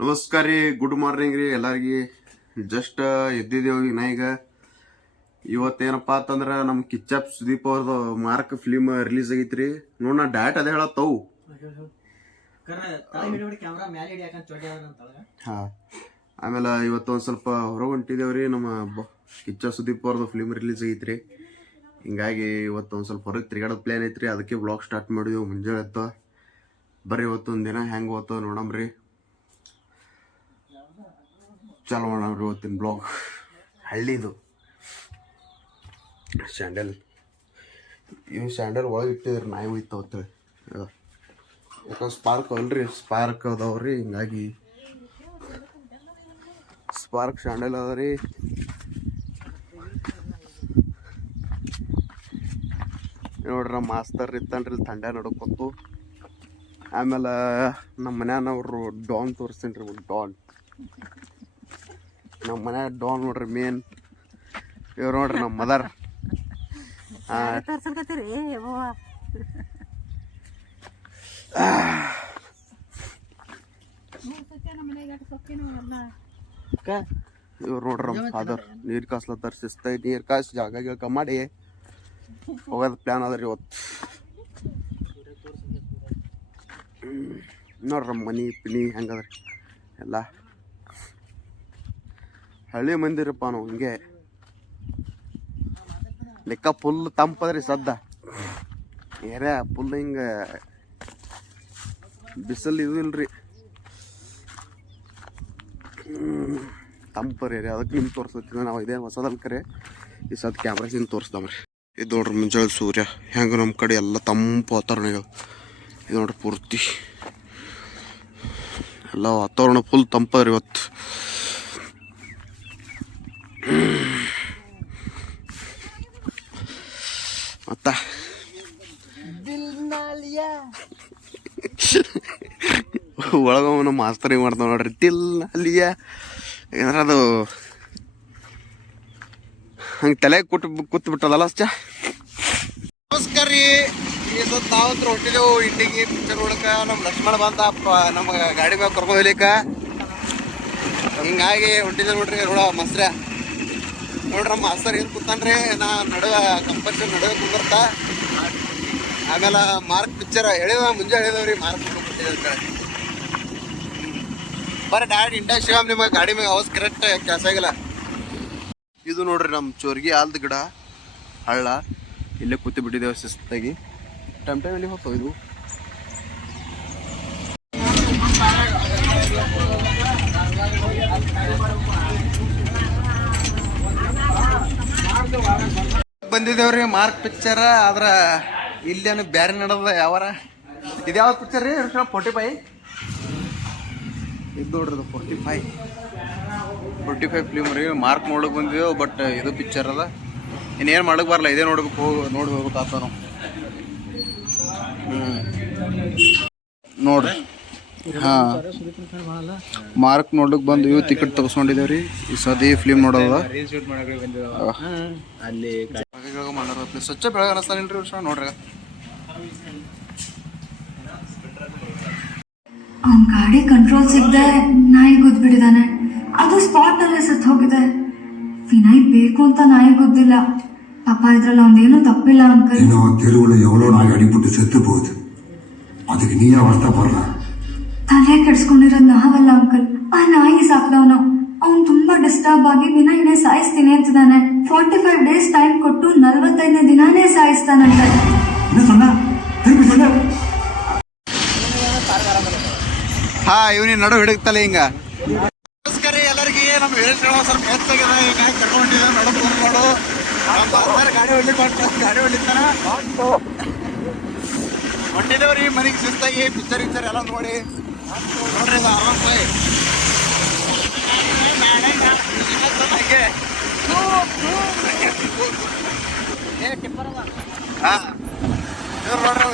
ನಮಸ್ಕಾರ ರೀ, good morning ರೀ ಎಲ್ಲಾರ್ಗಿ. ಜಸ್ಟ್ ಎದ್ದಿದ್ದೇವೆ ನಾ ಈಗ. ಇವತ್ತೇನಪ್ಪ ಅಂತಂದ್ರ ನಮ್ ಕಿಚ್ಚಪ್ ಸುದೀಪ್ ಅವ್ರದ್ದು ಮಾರ್ಕ್ ಫಿಲ್ಮ್ ರಿಲೀಸ್ ಆಗೈತ್ರಿ. ನೋಡ ಡೈರೆಕ್ಟ್ ಅದೇ ಹೇಳತ್ತವು. ಹಾ, ಆಮೇಲೆ ಇವತ್ತೊಂದ್ ಸ್ವಲ್ಪ ಹೊರಗೆ ಹೊಂಟಿದೇವ್ರಿ. ನಮ್ಮ ಕಿಚ್ಚ ಸುದೀಪ್ ಅವ್ರದ್ದು ಫಿಲ್ಮ್ ರಿಲೀಸ್ ಆಗೈತ್ರಿ. ಹಿಂಗಾಗಿ ಇವತ್ತೊಂದ್ ಸ್ವಲ್ಪ ಹೊರಗೆ ತಿರ್ಗಾಡೋದ್ ಪ್ಲಾನ್ ಐತ್ರಿ. ಅದಕ್ಕೆ ಬ್ಲಾಗ್ ಸ್ಟಾರ್ಟ್ ಮಾಡಿದೆವು ಮುಂಜಾನೆ ಎತ್ತ. ಬರ್ರಿ ಇವತ್ತೊಂದ್ ದಿನ ಹೆಂಗ್ ಹೋಗ್ತದ ನೋಡಮ್ರಿ. ಚಾಲು ಮಾಡೋಣ್ರಿ ಇವತ್ತಿನ ಬ್ಲಾಗ್. ಹಳ್ಳಿದು ಸ್ಯಾಂಡಲ್, ಇವು ಸ್ಯಾಂಡಲ್ ಒಳಗೆ ಇಟ್ಟಿದ್ರಿ ನಾಯಿ ಹೋಯ್ತಾವ ಅಂತೇಳಿ. ಯಾಕಂದ್ರೆ ಸ್ಪಾರ್ಕ್ ಅಲ್ರಿ, ಸ್ಪಾರ್ಕ್ ಅದಾವ್ರಿ. ಹಿಂಗಾಗಿ ಸ್ಪಾರ್ಕ್ ಸ್ಯಾಂಡಲ್ ಅದಾವ್ರಿ. ನೋಡ್ರಿ ನಮ್ಮ ಮಾಸ್ತರ್ ಇತ್ತನ್ರಿ ತಂಡ ನಡ್ಕೊತು. ಆಮೇಲೆ ನಮ್ಮ ಮನ್ಯಾನವ್ರು ಡಾನ್ ತೋರಿಸ್ತೀನಿ ರೀ. ಡಾನ್ ನಮ್ಮ ಮನೆ ಡಾನ್ ನೋಡ್ರಿ ಮೇನ್. ಇವ್ರು ನೋಡ್ರಿ ನಮ್ಮ ಮದರ್. ಇವ್ರು ನೋಡ್ರಿ ನಮ್ಮ ಫಾದರ್. ನೀರು ಕಾಸ್ಲತ್ತಾರ ಶಿಸ್ತಾಗಿ. ನೀರು ಕಾಸಿ ಜಾಗ ಗಿಳಕ ಮಾಡಿ ಹೋಗೋದು ಪ್ಲಾನ್ ಅದ್ರಿ ಇವತ್ತು. ನೋಡ್ರಿ ಮನಿ ಪಿನಿ ಹೆಂಗದ್ರಿ ಎಲ್ಲ. ಹಳ್ಳಿ ಮಂದಿರಪ್ಪ ನಾವು. ಹಿಂಗೆ ಲೆಕ್ಕ ಫುಲ್ ತಂಪದ್ರಿ ಸದ್ದ. ಏರ್ಯಾ ಫುಲ್ ಹಿಂಗೆ ಬಿಸಿಲು ಇದು ಇಲ್ರಿ, ತಂಪರಿ ರೀ. ಅದಕ್ಕೆ ನಿಮ್ಗೆ ತೋರಿಸ್ತೀವಿ ನಾವು. ಇದೇನು ಹೊಸದಲ್ ಕರೆ ಈ ಸದ್ ಕ್ಯಾಮ್ರಾಸಿಂದ ತೋರಿಸ್ತಾವ್ರಿ. ಇದು ನೋಡ್ರಿ ಮುಂಜಾನೆ ಸೂರ್ಯ ಹೆಂಗೆ ನಮ್ಮ ಕಡೆ ಎಲ್ಲ ತಂಪು ವಾತಾವರಣ. ಇದು ನೋಡ್ರಿ ಪೂರ್ತಿ ಎಲ್ಲ ವಾತಾವರಣ ಫುಲ್ ತಂಪದ್ರಿ ಇವತ್ತು. ಮತ್ತ ಒಳಗ ಮಾಸ್ತರ್ ಹಿಂಗೆ ಮಾಡ್ತಾವ ನೋಡ್ರಿ. ದಿಲ್ ಅಲ್ಲಿಯ ಏನಾರ ಅದು ಹಂಗೆ ತಲೆ ಕೂತ್ ಬಿಟ್ಟದಲ್ಲ ಅಷ್ಟ. ನಮಸ್ಕಾರ ರೀ. ನಾವಂತ್ರ ಹೊಂಟಿದೆವು ಇಂಡಿಗೆ ಪಿಕ್ಚರ್ ನೋಡಕ. ನಮ್ಮ ಲಕ್ಷ್ಮಣ ಬಂದ ನಮ್ಮ ಗಾಡಿ ಮ್ಯಾಗ ಕರ್ಕೊಂಡು ಹೋಗ್ಲಿಕ್ಕ. ಹಿಂಗಾಗಿ ಹೊಂಟಿದೆ ನೋಡ್ರಿ. ನೋಡ ಮಸ್ತ್ರ ನೋಡ್ರಿ ನಮ್ಮ ಮಾಸ್ತರ್ ಏನು ಕೂತಾನ್ರಿ. ನಾ ನಡುವೆ ಕಂಪಲ್ಸರಿ ನಡುವೆ ಕುಂದಿರ್ತ. ಆಮೇಲೆ ಮಾರ್ಕ್ ಪಿಕ್ಚರ್ ಹೇಳಿದ ಮುಂಜೆ ಹೇಳಿದವ್ರಿ. ಮಾರ್ಕ್ ಕೊಟ್ಟಿದ್ದೆ ಅಂತ ಹೇಳಿ ಬರೀ ಡೈರೆಕ್ಟ್ ಇಂಡಾ ಶಿವಮ್. ನಿಮಗೆ ಗಾಡಿ ಮ್ಯಾಗ ಅವಸ್ ಕರೆಕ್ಟ್ ಕೆಲಸ ಆಗಿಲ್ಲ. ಇದು ನೋಡ್ರಿ ನಮ್ಮ ಚೋರ್ಗಿ ಆಲ್ದ ಗಿಡ ಹಳ್ಳ. ಇಲ್ಲೇ ಕೂತು ಬಿಟ್ಟಿದ್ದೇವೆ ಶಿಸ್ತಾಗಿ. ಟೈಮ್ ಎಲ್ಲಿ ಹೋಗ್ತಾವ ಇದು. ಬಂದಿದ್ದೇವ್ರಿ ಮಾರ್ಕ್ ಪಿಕ್ಚರ್. ಆದ್ರ ಇಲ್ಲೇನು ಬ್ಯಾರೆ ನಡೆದ ಯಾವಾರ. ಇದ್ಯಾವ ಪಿಕ್ಚರ್ ರೀ? 45 ಇದು ನೋಡ್ರಿ. 45 ಫಿಲ್ಮ್ ರೀ. ಮಾರ್ಕ್ ನೋಡಕ್ ಬಂದಿದ್ದೇವೆ. ಬಟ್ ಇದು ಪಿಕ್ಚರ್ ಅದ. ಇನ್ನೇನು ಮಾಡಕ್ ಬರಲ್ಲ. ಇದೇ ನೋಡ್ಬೇಕು, ನೋಡಿ ಹೋಗ್ಬೇಕಾಗ್ತ ನಾವು. ನೋಡ್ರಿ ಹಾಂ, ಮಾರ್ಕ್ ನೋಡಕ್ ಬಂದು ಇವು ಟಿಕೆಟ್ ತಗೋಸ್ಕೊಂಡಿದ್ದೇವ್ರಿ. ಈ ಸದಿ ಫಿಲ್ಮ್ ನೋಡೋದ ಅಲ್ಲಿ ಸ್ವಚ್ಛ ಬೆಳಗ್ಗೆ ಅನಿಸ್ತಾನಿಲ್ರಿ ವರ್ಷ. ನೋಡ್ರಿ ಅವ್ನ ಗಾಡಿ ಕಂಟ್ರೋಲ್ ಸಿಗದೆ ನಾಯಿ ಗುದ್ಬಿಟ್ಟಿದ್ದಾನೆ. ಅದು ಸ್ಪಾಟ್ ಅಲ್ಲೇ ಸತ್ ಹೋಗಿದೆ. ವಿನಯ್ ಬೇಕು ಅಂತ ನಾಯಿ ಗುದ್ದಿಲ್ಲ ಪಾಪ. ಇದ್ರಲ್ಲಿ ಅವನೇನು ತಪ್ಪಿಲ್ಲ ಅಂಕಲ್. தெருவுல எவ்வளோ நாய் அடிபட்டு செத்து போகுது. அதுக்கு நீ அவஸ்தை படுற. ತಲೆ ಕೆಡ್ಸ್ಕೊಂಡಿರೋದು ನಾವಲ್ಲ ಅಂಕಲ್, ಆ ನಾಯಿ ಸಾಕ್ದವನು. ಅವ್ನು ತುಂಬಾ ಡಿಸ್ಟರ್ಬ್ ಆಗಿ ವಿನಯ್ನೇ ಸಾಯಿಸ್ತೀನಿ ಅಂತಿದ್ದಾನೆ. 45 ಡೇಸ್ ಟೈಮ್ ಕೊಟ್ಟು 45ನೇ ದಿನಾನೇ ಸಾಯಿಸ್ತಾನಂತೆ. ಹಾ, ಇವನಿ ನಡು ಹಿಡಕ್ತಲ್ಲ ಹಿಂಗ. ನಮಸ್ಕಾರ ಎಲ್ಲರಿಗೆ. ನಮ್ಮ ಸ್ವಲ್ಪ ಹೆಚ್ಚಾಗಿದೆ. ಈಗ ಕರ್ಕೊಂಡಿದ್ದೆ ನಡು ನೋಡು. ಗಾಡಿ ಹೊಡ್ಲಿತ್ತಾನ ಹೊಂಟಿದೇವ್ರಿ ಮನೆಗೆ ಶಿಸ್ತಾಗಿ. ಪಿಕ್ಚರ್ ಎಲ್ಲ ನೋಡಿ ನೋಡ್ರಿ. ಇದು ಆರಾಮಾಗಿ ಹಾಂ, ಇವ್ರು ನೋಡ್ರಿ